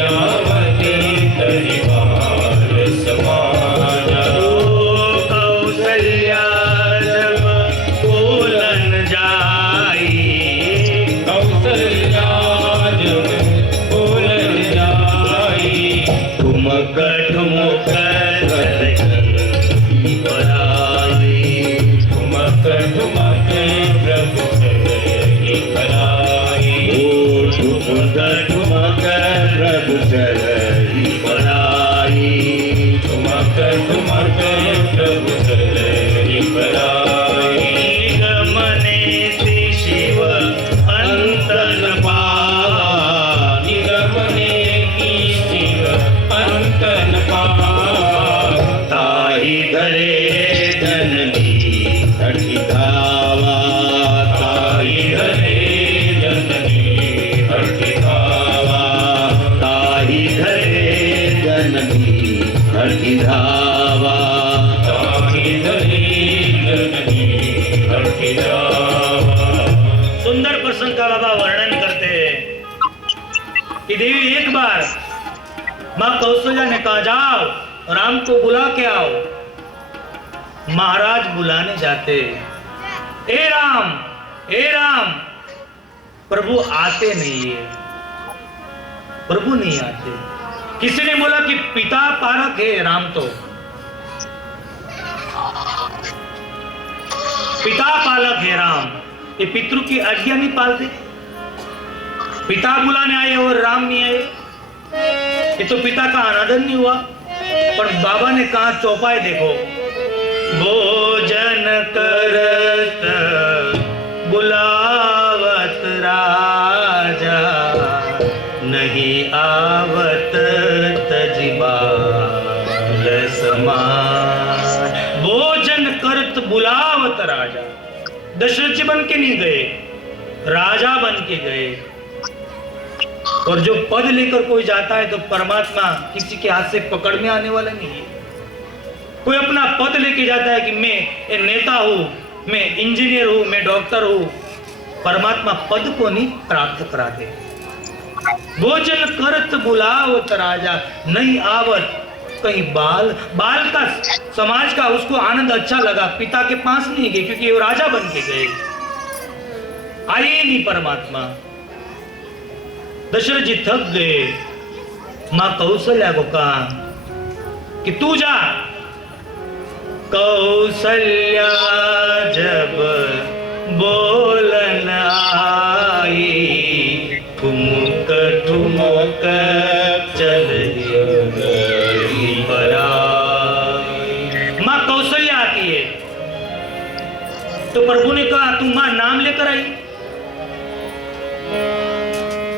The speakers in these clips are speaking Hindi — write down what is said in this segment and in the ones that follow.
यावती तरिवार समाना। कौसल्या जब बोलन जाई, कौसल्या जब बोलन जाई, ठुमक ठुमक बराई, ठुमक ठुमक प्रभु चलहि बराई। ठुमक ठुमक प्रभु चलहि बराई, ठुमक ठुमक प्रभु चलहि बराई। निगमनेति शिव अंत न पावा, निगमने की शिव अंत न पावा। ताहि धरे जननी हठि धावा, ताहि धरे जननी हठि धावा। ताहि धरे जननी हठि धावा। ताहि धरे जननी हठि धावा। सुंदर प्रसंग का बाबा वर्णन करते हैं कि देवी एक बार मां कौशल्या ने कहा जाओ राम को बुला के आओ। महाराज बुलाने जाते, ए राम, प्रभु आते नहीं है, प्रभु नहीं आते। किसी ने बोला कि पिता पालक है राम, तो पिता पालक है राम, ये पितृ की आज्ञा नहीं पालते। पिता बुलाने आए और राम नहीं आए, ये तो पिता का अनादर नहीं हुआ। पर बाबा ने कहा चौपाई देखो, भोजन करत बुलावत राजा, नहीं आवत तजिबाल समान। भोजन करत बुलावत राजा, दशरथ जी बन के नहीं गए, राजा बन के गए। और जो पद लेकर कोई जाता है तो परमात्मा किसी के हाथ से पकड़ में आने वाला नहीं है। कोई अपना पद लेके जाता है कि मैं एक नेता हूं, मैं इंजीनियर हूं, मैं डॉक्टर हूं, परमात्मा पद को नहीं प्राप्त कराते। भोजन करत बुलावत राजा, नहीं आवत कहीं बाल का समाज का उसको आनंद अच्छा लगा, पिता के पास नहीं गए क्योंकि वो राजा बन के गए, आए नहीं परमात्मा। दशरथ जी थक गए, मां कौशल्या को कहा कि तू जा। कौशल्या जब बोलन आई, ठुमक ठुमक चलहि बराई। मां कौशल्या आती है तो प्रभु ने कहा तू मां नाम लेकर आई।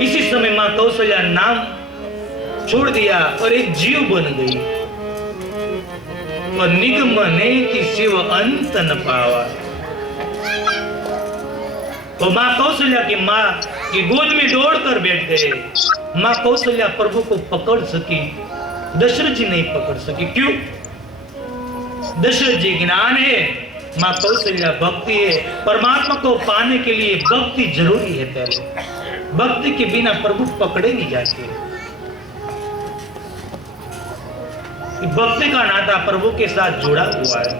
इसी समय मां कौशल्या नाम छोड़ दिया और एक जीव बन गई। और निगमने की शिव अंत न पावा। तो मां कौशल्या की मां की गोद में दौड़कर बैठ गए। मां कौशल्या प्रभु को पकड़ सकी, दशरथ जी नहीं पकड़ सकी। क्यों? दशरथ जी ज्ञान है, मां कौशल्या भक्ति है। परमात्मा को पाने के लिए भक्ति जरूरी है। पहले भक्ति के बिना प्रभु पकड़े नहीं जाते। भक्ति का नाता प्रभु के साथ जुड़ा हुआ है।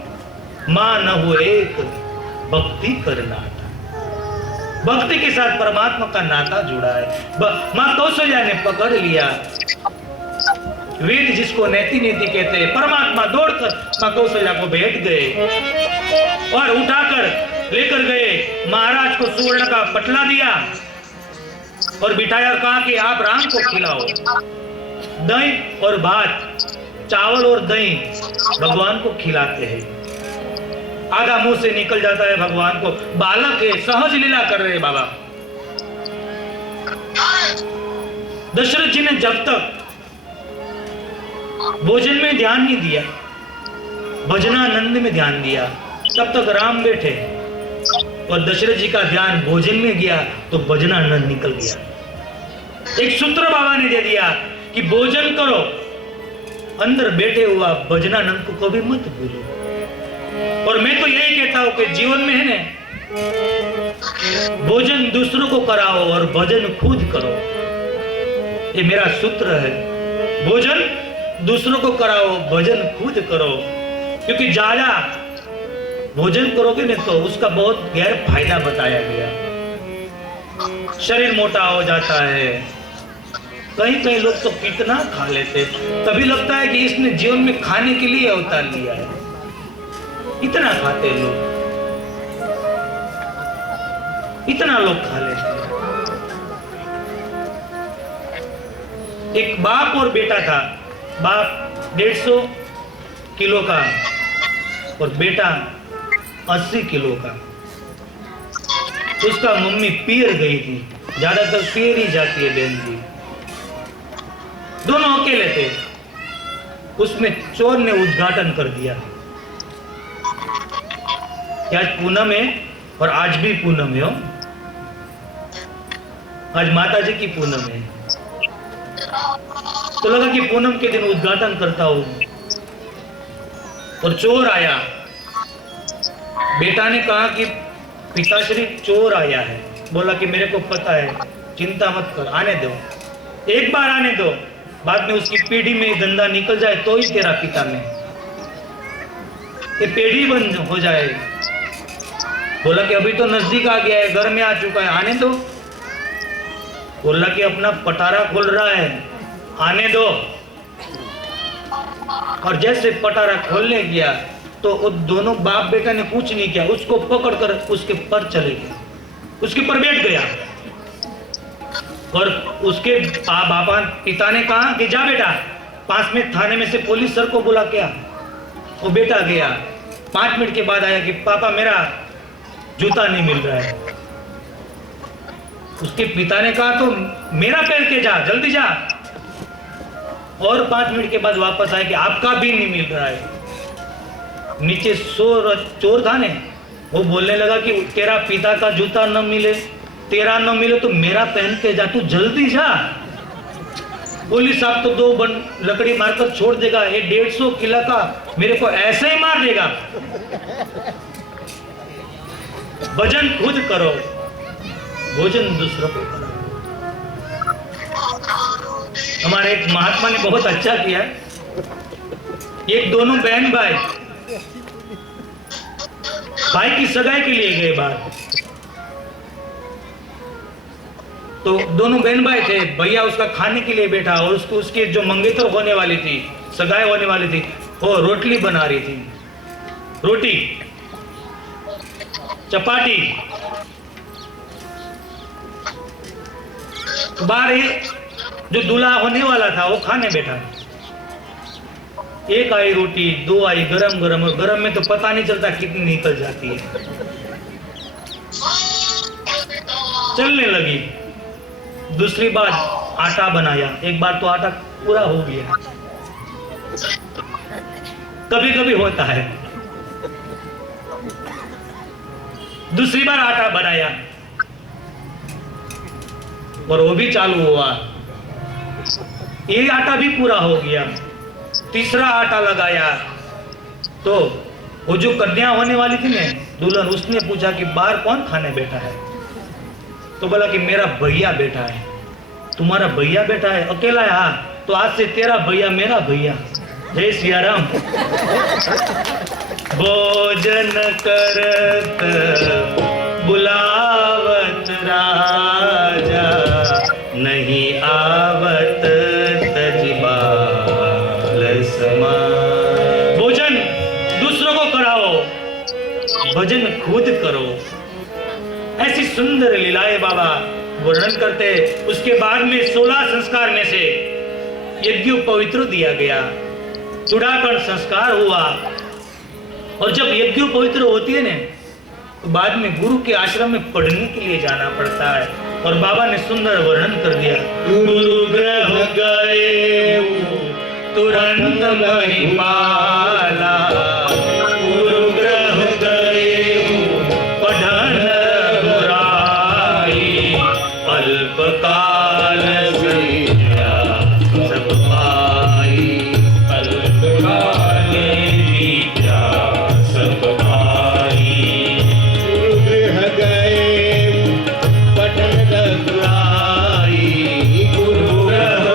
मां न हो एक भक्ति कर नाता, भक्ति के साथ परमात्मा का नाता जुड़ा है। मां कौशल्या ने पकड़ लिया। वेद जिसको नेति नेति कहते हैं, परमात्मा दौड़कर मां कौशल्या को भेंट गए और उठाकर लेकर गए। महाराज को सुवर्ण का पटला दिया और बिठाया और कहा कि आप राम को खिलाओ। दही और भात, चावल और दही भगवान को खिलाते हैं। आधा मुंह से निकल जाता है भगवान को, बालक है, सहज लीला कर रहे हैं बाबा। दशरथ जी ने जब तक भोजन में ध्यान नहीं दिया, भजनानंद में ध्यान दिया, तब तक राम बैठे और दशरथ जी का ध्यान भोजन में गया तो भजनानंद निकल गया। एक सूत्र बाबा ने दे दिया कि भोजन करो, अंदर बैठे हुआ भजनानंद को कभी मत भूलो। और मैं तो यही कहता हूं कि जीवन में है ना, भोजन दूसरों को कराओ और भजन खुद करो। ये मेरा सूत्र है। भोजन दूसरों को कराओ, भजन खुद करो। क्योंकि ज्यादा भोजन करोगे नहीं तो उसका बहुत गैर फायदा बताया गया। शरीर मोटा हो जाता है। कहीं कहीं लोग तो कितना खा लेते, तभी लगता है कि इसने जीवन में खाने के लिए अवतार लिया है। इतना खाते लोग, इतना लोग खा लेते हैं। एक बाप और बेटा था। बाप 150 किलो का और बेटा 80 किलो का। उसका मम्मी पियर गई थी, ज्यादातर पियर ही जाती है बहन जी। दोनों अकेले थे। उसमें चोर ने उद्घाटन कर दिया। आज पूनम है और आज भी पूनम है। आज माता जी की पूनम है, तो लगा कि पूनम के दिन उद्घाटन करता हूं। और चोर आया। बेटा ने कहा कि पिताश्री चोर आया है। बोला कि मेरे को पता है, चिंता मत कर, आने दो, एक बार आने दो, बाद में उसकी पीढ़ी में धंधा निकल जाए तो ही तेरा पिता में ये पीढ़ी बंद हो जाए। बोला कि अभी तो नजदीक आ गया है, घर में आ चुका है, आने दो। बोला कि अपना पटारा खोल रहा है, आने दो। और जैसे पटारा खोलने गया तो वो दोनों बाप बेटा ने कुछ नहीं किया, उसको पकड़कर उसके पर चले गए, उसके पर बैठ गया। और उसके बाबा पिता ने कहा कि जा बेटा, पास में थाने में से पुलिस सर को बुला क्या। वो बेटा गया, 5 मिनट के बाद आया कि पापा मेरा जूता नहीं मिल रहा है। उसके पिता ने कहा तो मेरा पहन के जा, जल्दी जा। और 5 मिनट के बाद वापस आया कि आपका भी नहीं मिल रहा है। नीचे चोर था ने, वो बोलने लगा कि तेरा पिता का जूता न मिले, तेरा न मिले तो मेरा पहन के जा, तू जल्दी जा। पुलिस साहब तो 2 लकड़ी मारकर छोड़ देगा, ये 150 किलो का मेरे को ऐसे ही मार देगा। भजन खुद करो, भोजन दूसरों को करो। हमारे एक महात्मा ने बहुत अच्छा किया। एक दोनों बहन भाई की सगाई के लिए गए बाहर। तो दोनों बहन भाई थे, भैया उसका खाने के लिए बैठा और उसको उसके जो मंगेतर होने वाली थी, सगाई होने वाली थी, वो रोटली बना रही थी। रोटी, चपाटी। बाहर जो दूल्हा होने वाला था वो खाने बैठा। एक आई रोटी, 2 आई गरम गरम, और गरम में तो पता नहीं चलता कितनी निकल जाती है। चलने लगी। दूसरी बार आटा बनाया, एक बार तो आटा पूरा हो गया। कभी कभी होता है। दूसरी बार आटा बनाया और वो भी चालू हुआ, ये आटा भी पूरा हो गया। तीसरा आटा लगाया तो वो जो कन्या होने वाली थी ना, दुल्हन, उसने पूछा कि बाहर कौन खाने बैठा है। तो बोला कि मेरा भैया बैठा है। तुम्हारा भैया बैठा है, अकेला है? हाँ, तो आज से तेरा भैया मेरा भैया। जय सिया राम। भोजन करत बुलावत राजा, नहीं आवत तजबाल समान। भोजन दूसरों को कराओ, भजन खुद करो। ऐसी सुंदर लीलाएं बाबा वर्णन करते। उसके बाद में 16 संस्कार में से यज्ञ पवित्र दिया गया, चूड़ाकरण संस्कार हुआ। और जब यज्ञ पवित्र होती है ना, तो बाद में गुरु के आश्रम में पढ़ने के लिए जाना पड़ता है। और बाबा ने सुंदर वर्णन कर दिया। गुरु ग्रह गए तुरंत महिपाला, गुरु ग्रह गए पढ़न बुराई, अल्पकाल विद्या सब पाई, अल्पकाल विद्या सब पाई। गुरु गृह गए पठन बुराई, गुरु ग्रह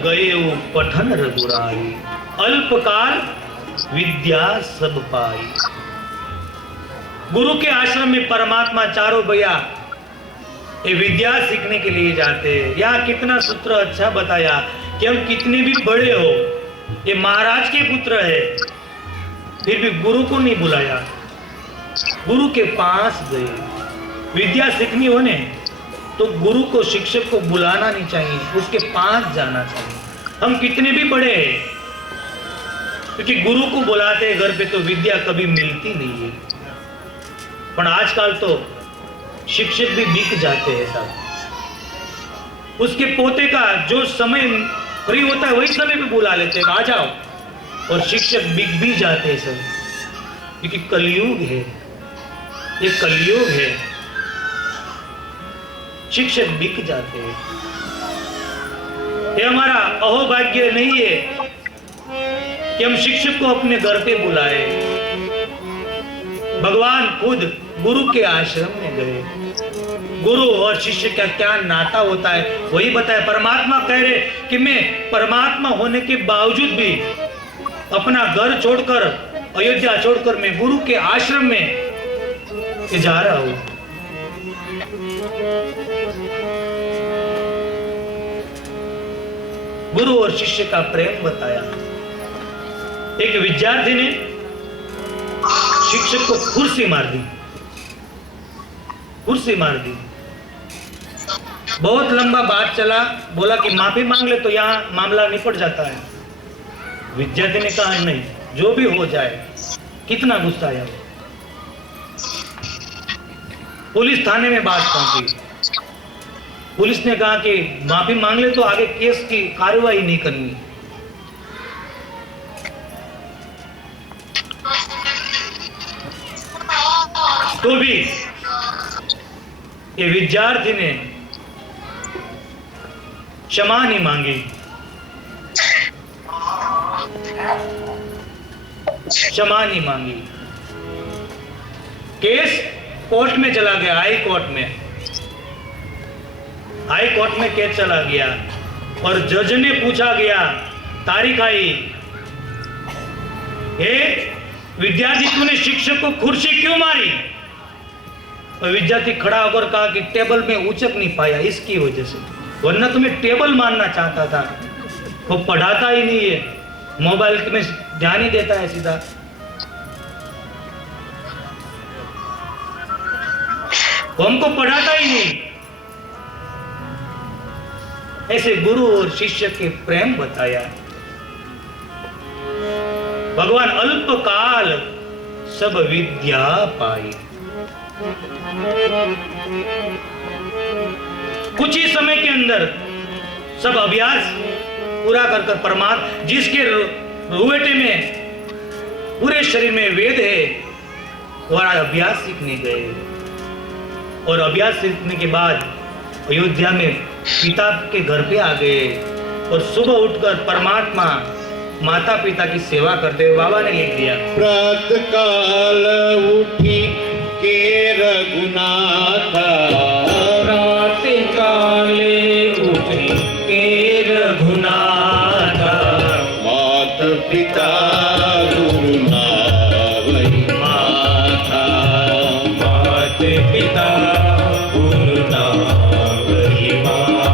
गए वो पठन रघुराई, अल्पकाल विद्या सब पाई। गुरु के आश्रम में परमात्मा चारों भैया ये विद्या सीखने के लिए जाते हैं। यहाँ कितना सूत्र अच्छा बताया कि हम कितने भी बड़े हो, ये महाराज के पुत्र है, फिर भी गुरु को नहीं बुलाया, गुरु के पास गए। विद्या सीखनी हो ने तो गुरु को, शिक्षक को बुलाना नहीं चाहिए, उसके पास जाना चाहिए। हम कितने भी बड़े हैं, क्योंकि गुरु को बुलाते हैं घर पे तो विद्या कभी मिलती नहीं है। पर आजकल तो शिक्षक भी बिक जाते हैं सब। उसके पोते का जो समय फ्री होता है वही समय पे बुला लेते हैं, आ जाओ, और शिक्षक बिक भी जाते हैं सब, क्योंकि कलयुग है, ये कलयुग है, शिक्षक बिक जाते हैं। ये हमारा अहोभाग्य नहीं है कि हम शिक्षक को अपने घर पे बुलाए। भगवान खुद गुरु के आश्रम में गए। गुरु और शिष्य का क्या नाता होता है वही बताया। परमात्मा कह रहे कि मैं परमात्मा होने के बावजूद भी अपना घर छोड़कर, अयोध्या छोड़कर मैं गुरु के आश्रम में जा रहा हूं। गुरु और शिष्य का प्रेम बताया। एक विद्यार्थी ने शिक्षक को कुर्सी मार दी, कुर्सी मार दी। बहुत लंबा बात चला, बोला कि माफी मांग ले तो यहाँ मामला निपट जाता है। विद्यार्थी ने कहा नहीं, जो भी हो जाए। कितना गुस्सा आया। पुलिस थाने में बात पहुंची। पुलिस ने कहा कि माफी मांग ले तो आगे केस की कार्रवाई नहीं करनी। तो भी ये विद्यार्थी ने क्षमा नहीं मांगी, क्षमा नहीं मांगी। केस कोर्ट में चला गया, हाई कोर्ट में। हाई कोर्ट में केस चला गया और जज ने पूछा गया, तारीख आई, हे विद्यार्थी तूने शिक्षक को कुर्सी क्यों मारी? और विद्यार्थी खड़ा होकर कहा कि टेबल में उचक नहीं पाया इसकी वजह से, वरना तुम्हें टेबल मारना चाहता था। वो पढ़ाता ही नहीं है, मोबाइल में ध्यान ही देता है सीधा। वो हमको पढ़ाता ही नहीं। ऐसे गुरु और शिष्य के प्रेम बताया। भगवान अल्पकाल सब विद्या पाई। कुछ ही समय के अंदर सब अभ्यास पूरा कर परमात्मा, जिसके रुएटे में पूरे शरीर में वेद है, वह अभ्यास सीखने गए। और अभ्यास सीखने के बाद अयोध्या में पिता के घर पे आ गए और सुबह उठकर परमात्मा माता पिता की सेवा करते हुए बाबा ने लिख दिया, प्रातः काल उठी के रघुनाथ, प्रातः काले उठी के रघुनाथ, मात पिता गुरु नावई माता, मात पिता गुरु नावई माता।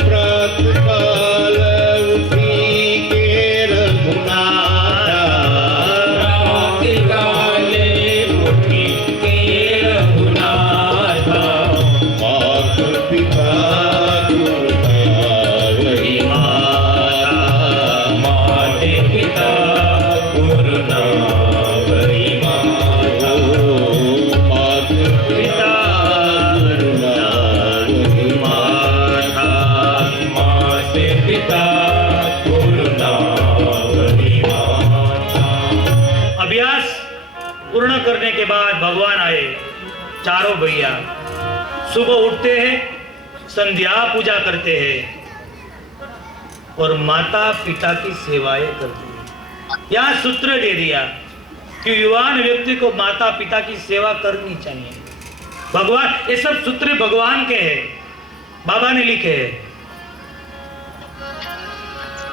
प्रातः काल उठी के रघुनाथ, प्रातः काले उठी के रघुनाथ, मात पिता गुरु नावई माता, मात पिता गुरु नावई माता। मात पिता गुरु नावई माता, मात पिता गुरु नावई माता। अभ्यास पूर्ण करने के बाद भगवान आए, चारों भैया सुबह उठते हैं, संध्या पूजा करते हैं और माता पिता की सेवाएं करते हैं। यह सूत्र दे दिया कि युवान व्यक्ति को माता पिता की सेवा करनी चाहिए। भगवान, ये सब सूत्र भगवान के हैं, बाबा ने लिखे हैं।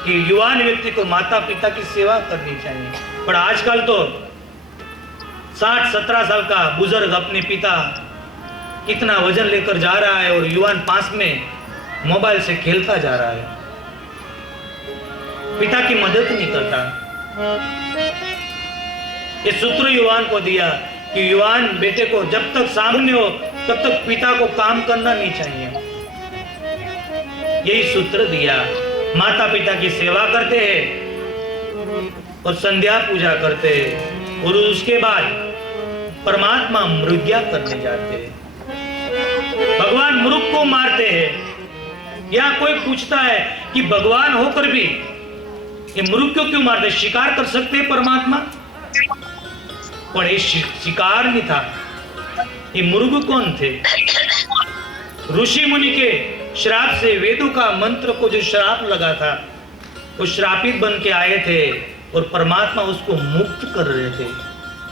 कि युवान व्यक्ति को माता पिता की सेवा करनी चाहिए। पर आजकल तो 60-17 साल का बुजुर्ग अपने पिता कितना वजन लेकर जा रहा है और युवान पास में मोबाइल से खेलता जा रहा है, पिता की मदद नहीं करता। ये सूत्र युवान को दिया कि युवान बेटे को जब तक सामने हो तब तक पिता को काम करना नहीं चाहिए। यही सूत्र दिया। माता पिता की सेवा करते हैं और संध्या पूजा करते हैं और उसके बाद परमात्मा मृग्या करने जाते हैं। भगवान मृग को मारते हैं। या कोई पूछता है कि भगवान होकर भी ये मृग को क्यों मारते? शिकार कर सकते हैं परमात्मा, पर ये शिकार नहीं था। ये मृग कौन थे? ऋषि मुनि के श्राप से, वेदों का मंत्र को जो श्राप लगा था, वो श्रापित बन के आए थे और परमात्मा उसको मुक्त कर रहे थे।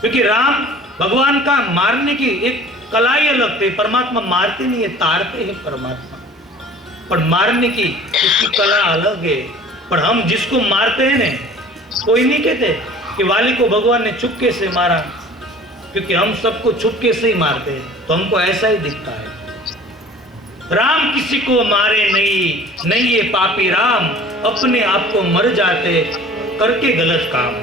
क्योंकि राम भगवान का मारने की एक कला ही अलग थी। परमात्मा मारते नहीं है, तारते हैं परमात्मा, पर मारने की उसकी कला अलग है। पर हम जिसको मारते हैं ना, कोई नहीं कहते कि वाली को भगवान ने चुपके से मारा, क्योंकि हम सबको चुपके से ही मारते हैं, तो हमको ऐसा ही दिखता है। राम किसी को मारे नहीं ये पापी राम, अपने आप को मर जाते करके गलत काम।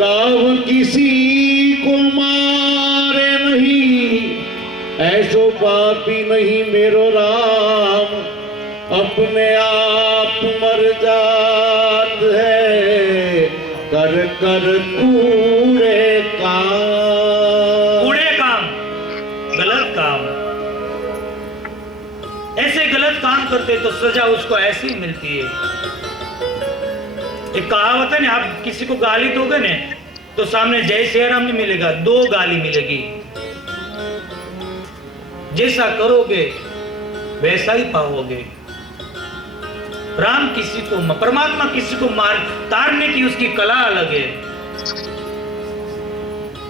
राम किसी को मारे नहीं, ऐसो पापी नहीं मेरो राम, अपने आप मर जात है कर कर कूड़े काम। गलत काम, ऐसे गलत काम करते तो सजा उसको ऐसी मिलती है। एक कहावत है ना, आप किसी को गाली दोगे ना तो सामने जय श्री राम नहीं मिलेगा, 2 गाली मिलेगी। जैसा करोगे वैसा ही पाओगे। राम किसी को, परमात्मा किसी को मार तारने की उसकी कला अलग है।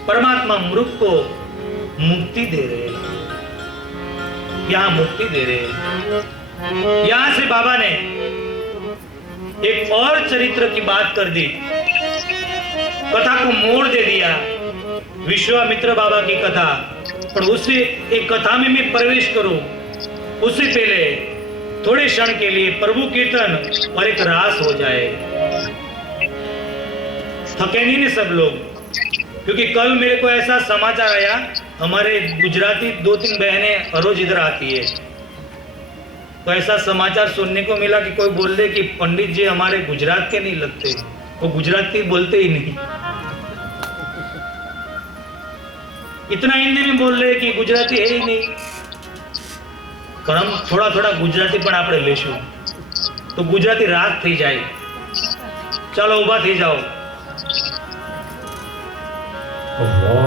परमात्मा मृग को मुक्ति दे रहे हैं, यहां मुक्ति दे रहे हैं। यहां से बाबा ने एक और चरित्र की बात कर दी, कथा को मोड़ दे दिया। विश्वामित्र बाबा की कथा, पर उससे एक कथा में मैं प्रवेश करूं उससे पहले थोड़े क्षण के लिए प्रभु कीर्तन और एक रास हो जाए। थके नहीं सब लोग, क्योंकि कल मेरे को ऐसा समाचार आया, हमारे गुजराती 2-3 बहनें रोज इधर आती है, तो ऐसा समाचार सुनने को मिला कि कोई बोल रहे कि पंडित जी हमारे गुजरात के नहीं लगते, वो गुजराती बोलते ही नहीं। इतना हिंदी में बोल रहे कि गुजराती है ही नहीं। पर हम थोड़ा थोड़ा गुजराती पण આપણે લેશું તો ગુજરાતી રાત થઈ જાય। ચાલો ઊભા થઈ જાઓ।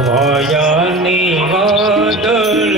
વાયાની વાદળ